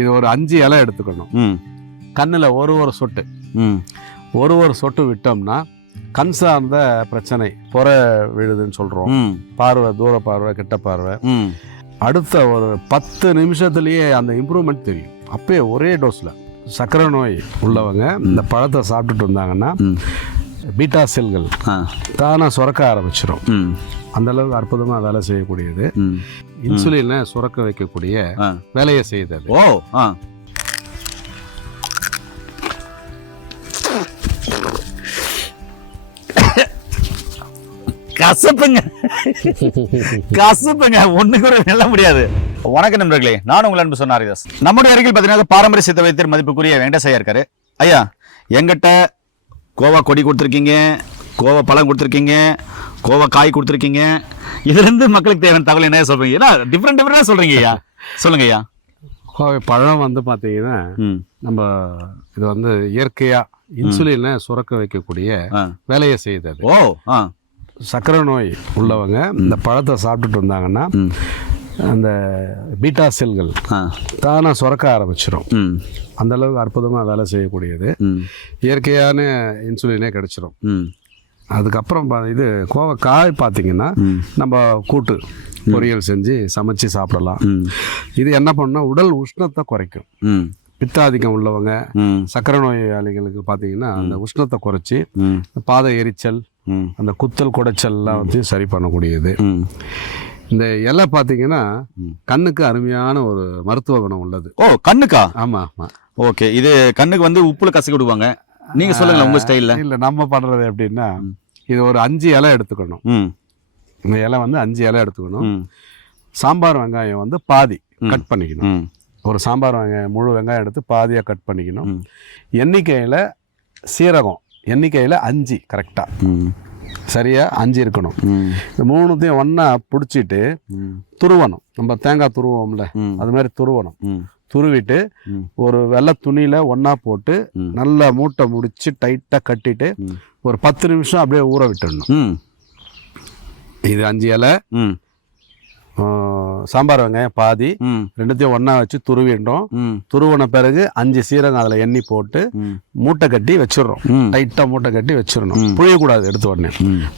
இது ஒரு 5 இலை எடுத்துக்கணும். கண்ணில் ஒரு சொட்டு ஒரு சொட்டு விட்டோம்னா கண் சார்ந்த பிரச்சனை, புற விழுதுன்னு சொல்கிறோம், பார்வை, தூர பார்வை, கிட்ட பார்வை, அடுத்த ஒரு 10 நிமிஷத்துலேயே அந்த இம்ப்ரூவ்மெண்ட் தெரியும். அப்பயே ஒரே டோஸில். சர்க்கரை நோய் உள்ளவங்க இந்த பழத்தை சாப்பிட்டுட்டு வந்தாங்கன்னா பீட்டா செல்கள் தானாக சுரக்க ஆரம்பிச்சிடும். அந்த அளவுக்கு அற்புதமாக வேலை செய்யக்கூடியது. இன்சுலினை சுரக்க வைக்கக்கூடிய வேலையை செய்யுது அது. கசப்புங்க ஒண்ணு கூட நல்ல முடியாது. வணக்கம் நண்பர்களே, நான் உங்கள் அன்பு சொன்ன ஹரிதாஸ். நம்முடைய அருகில் பார்த்தீங்கன்னா பாரம்பரிய சித்த வைத்தியர் மதிப்புக்குரிய வெங்கடேஷ் ஐயா இருக்காரு. ஐயா, எங்கிட்ட கோவா கொடி கொடுத்துருக்கீங்க, கோவா பழம் கொடுத்துருக்கீங்க, கோவா காய் கொடுத்துருக்கீங்க. இதுல இருந்து மக்களுக்கு தேவையான தகவல் என்ன சொல்றீங்க? ஏன்னா டிஃப்ரெண்டா சொல்றீங்க ஐயா, சொல்லுங்க ஐயா. கோவை பழம் வந்து பார்த்தீங்கன்னா நம்ம இது வந்து இயற்கையா இன்சுலினை சுரக்க வைக்கக்கூடிய வேலையை செய்யுது அது. சர்க்கரை நோய் உள்ளவங்க இந்த பழத்தை சாப்பிட்டுட்டு வந்தாங்கன்னா அந்த பீட்டா செல்கள் தானாக சுரக்க ஆரம்பிச்சிடும். அந்த அளவுக்கு அற்புதமாக வேலை செய்யக்கூடியது. இயற்கையான இன்சுலினே கிடைச்சிரும். அதுக்கப்புறம் இது கோவக்காய் பார்த்தீங்கன்னா நம்ம கூட்டு பொரியல் செஞ்சு சமைச்சு சாப்பிடலாம். இது என்ன பண்ணால் உடல் உஷ்ணத்தை குறைக்கும். பித்தாதிக்கம் உள்ளவங்க, சர்க்கரை நோயாளிகளுக்கு பார்த்தீங்கன்னா அந்த உஷ்ணத்தை குறைச்சி பாத எரிச்சல், அந்த குத்தல் குடைச்சல்லாம் வந்து சரி பண்ணக்கூடியது. இந்த இலை பார்த்தீங்கன்னா கண்ணுக்கு அருமையான ஒரு மருத்துவ குணம் உள்ளது. கண்ணுக்கா? ஆமா ஆமா. ஓகே, இது கண்ணுக்கு வந்து உப்புல கசக்கி விடுவாங்க. நீங்க சொல்லுங்க உங்க ஸ்டைல்ல. இல்ல, நம்ம பண்றது எப்படின்னா இது ஒரு 5 இலை எடுத்துக்கணும். இந்த இலை வந்து 5 இலை எடுத்துக்கணும். சாம்பார் வெங்காயம் வந்து பாதி கட் பண்ணிக்கணும். ஒரு சாம்பார் வெங்காயம், முழு வெங்காயம் எடுத்து பாதியாக கட் பண்ணிக்கணும். எண்ணிக்கையில் சீரகம் எண்ணிக்கையில் 5 கரெக்டாக சரியா 5 இருக்கணும். இந்த 3த்தையும் ஒன்றா பிடிச்சிட்டு துருவணும். நம்ம தேங்காய் துருவோம்ல, அது மாதிரி துருவணும். துருவிட்டு ஒரு வெள்ளை துணியில் ஒன்றா போட்டு நல்லா மூட்டை முடிச்சு டைட்டாக கட்டிட்டு ஒரு 10 நிமிஷம் அப்படியே ஊற விட்டுடணும். இது 5 இலை, சாம்பார் வெங்காயம் பாதி, 2த்தையும் ஒன்றா வச்சு துருவிடுறோம். துருவின பிறகு 5 சீரகம் அதில் எண்ணெய் போட்டு மூட்டை கட்டி வச்சிடறோம். டைட்டாக மூட்டை கட்டி வச்சிடணும். புழியக்கூடாது. எடுத்த உடனே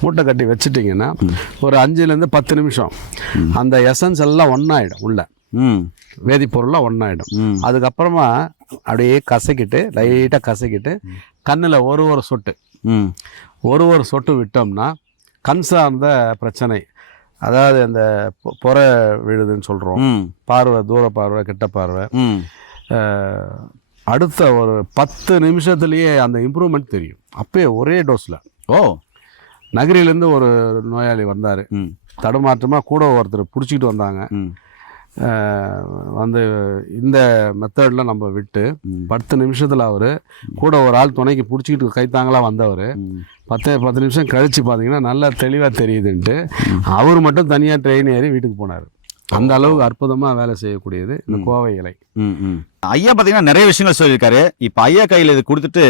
மூட்டை கட்டி வச்சுட்டிங்கன்னா ஒரு 5லேருந்து 10 நிமிஷம் அந்த எசன்ஸ் எல்லாம் ஒன்றாயிடும். உள்ள வேதிப்பொருள்லாம் ஒன்றாயிடும். அதுக்கப்புறமா அப்படியே கசக்கிட்டு லைட்டாக கசக்கிட்டு கண்ணில் ஒரு சொட்டு ஒரு சொட்டு விட்டோம்னா கண் சார்ந்த பிரச்சனை, அதாவது அந்த புற விழுதுன்னு சொல்கிறோம், பார்வை, தூர பார்வை, கிட்ட பார்வை, அடுத்த ஒரு 10 நிமிஷத்துலேயே அந்த இம்ப்ரூவ்மெண்ட் தெரியும். அப்பயே ஒரே டோஸில். நகரிலேருந்து ஒரு நோயாளி வந்தார். தடுமாற்றமாக கூட ஒருத்தர் பிடிச்சிக்கிட்டு வந்தாங்க. வந்து இந்த மெத்தடில் நம்ம விட்டு 10 நிமிஷத்தில் அவர் கூட ஒரு ஆள் துணைக்கு பிடிச்சிக்கிட்டு கைத்தாங்களாக வந்தவர் 10 நிமிஷம் கழித்து பார்த்தீங்கன்னா நல்லா தெளிவாக தெரியுதுன்ட்டு அவர் மட்டும் தனியாக ட்ரெயின் ஏறி வீட்டுக்கு போனார். அந்த அளவுக்கு அற்புதமாக வேலை செய்யக்கூடியது இந்த கோவை இலை. ஐயா பார்த்தீங்கன்னா நிறைய விஷயங்கள் சொல்லியிருக்காரு. இப்போ ஐயா கையில் இது கொடுத்துட்டு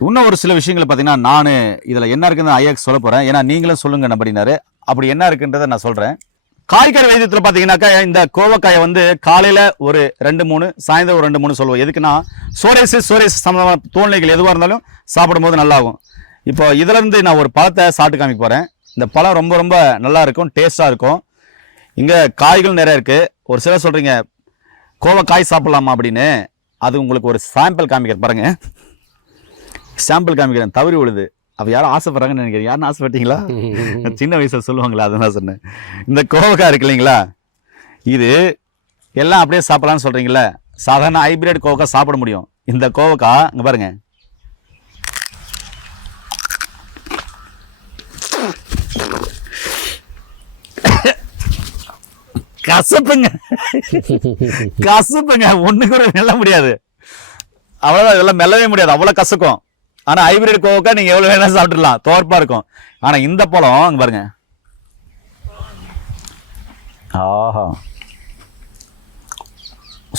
இன்னும் ஒரு சில விஷயங்களை பார்த்தீங்கன்னா நான் இதில் என்ன இருக்குன்னு ஐயாக்கு சொல்ல போகிறேன். ஏன்னா நீங்களும் சொல்லுங்க அப்படின்னாரு. அப்படி என்ன இருக்குன்றதை நான் சொல்கிறேன். காய்கறி வைத்தியத்தில் பார்த்தீங்கன்னாக்கா இந்த கோவக்காயை வந்து காலையில் ஒரு 2-3, சாயந்தரம் ஒரு 2-3 சொல்லுவோம். எதுக்குன்னா சோரேசிஸ் சம்மந்தமான தோல்நிலைகள் எதுவாக இருந்தாலும் சாப்பிடும்போது நல்லாகும். இப்போ இதிலேருந்து நான் ஒரு பழத்தை சாப்பிட்டு காமிக்க போகிறேன். இந்த பழம் ரொம்ப ரொம்ப நல்லா இருக்கும், டேஸ்ட்டாக இருக்கும். இங்கே காய்கள் நிறைய இருக்குது. ஒரு சிலர் சொல்கிறீங்க கோவக்காய் சாப்பிட்லாமா அப்படின்னு. அது உங்களுக்கு ஒரு சாம்பிள் காமிக்கிற பாருங்க. சாம்பிள் காமிக்கிறேன். தவறி விழுது. அப்போ யாரும் ஆசைப்படுறாங்கன்னு நினைக்கிறேன். யாரும் ஆசைப்பட்டீங்களா? சின்ன வயசில் சொல்லுவாங்களா, அதுதான் சொன்னேன். இந்த கோவக்காய் இருக்கு இல்லைங்களா, இது எல்லாம் அப்படியே சாப்பிடலான்னு சொல்கிறீங்களா? சாதாரண ஹைபிரிட் கோவக்காய் சாப்பிட முடியும். இந்த கோவக்காய் இங்கே பாருங்க, கசப்புங்க ஒன்று கூட மெல்ல முடியாது. அவ்வளோதான், இதெல்லாம் மெல்லவே முடியாது, அவ்வளோ கசக்கும். ஆனா ஹைபிரிட் கோவக்கா நீங்க எவ்வளவு வேணா சாப்பிட்டுலாம், தோற்பா இருக்கும். ஆனா இந்த பழம் அங்க பாருங்க, ஆஹா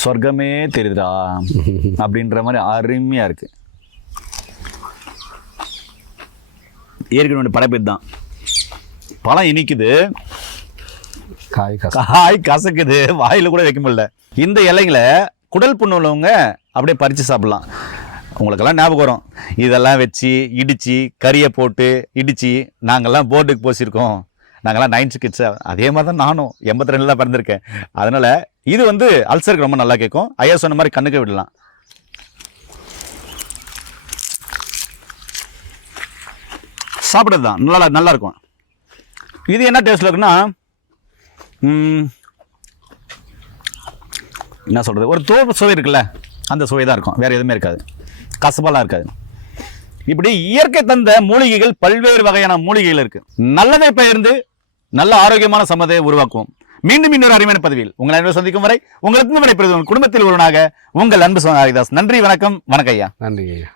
சொர்க்கமே தெரியுதா அப்படின்ற மாதிரி அருமையா இருக்கு. ஏற்கனவே படைப்பு தான். பழம் இனிக்குது, காய் கசக்குது, வாயில கூட வைக்க முடியல. இந்த இலைங்களை குடல் புண்ணு உள்ளவங்க அப்படியே பறித்து சாப்பிடலாம். உங்களுக்கெல்லாம் ஞாபகம் வரும், இதெல்லாம் வச்சு இடித்து கறியை போட்டு இடித்து நாங்கள்லாம் போர்டுக்கு போசிருக்கோம். நாங்கள்லாம் 9th கிட்ஸ். அதே மாதிரி தான் நானும் 82 தான் பிறந்திருக்கேன். அதனால் இது வந்து அல்சருக்கு ரொம்ப நல்லா கேட்கும். ஐயா சொன்ன மாதிரி கண்ணுக்கு விடலாம். சாப்பிட்றது தான் நல்லா இருக்கும். இது என்ன டேஸ்ட்டில் இருக்குன்னா, என்ன சொல்கிறது, ஒரு தோல் சுவை இருக்குல்ல, அந்த சுவை தான் இருக்கும். வேறு எதுவுமே இருக்காது, கசப்பாலாம் இருக்காது. இப்படி இயற்கை தந்த மூலிகைகள், பல்வேறு வகையான மூலிகைகள் இருக்கு. நல்லதை பெயர்ந்து நல்ல ஆரோக்கியமான சம்மதியை உருவாக்குவோம். மீண்டும் இன்னொரு அருமையான பதிவில் உங்களை அனைவரும் சந்திக்கும் வரை உங்களுக்கு விடைபெறுவது குடும்பத்தில் ஒருவனாக உங்கள் அன்பு ஹரிதாஸ். நன்றி, வணக்கம். வணக்கம் ஐயா. நன்றி ஐயா.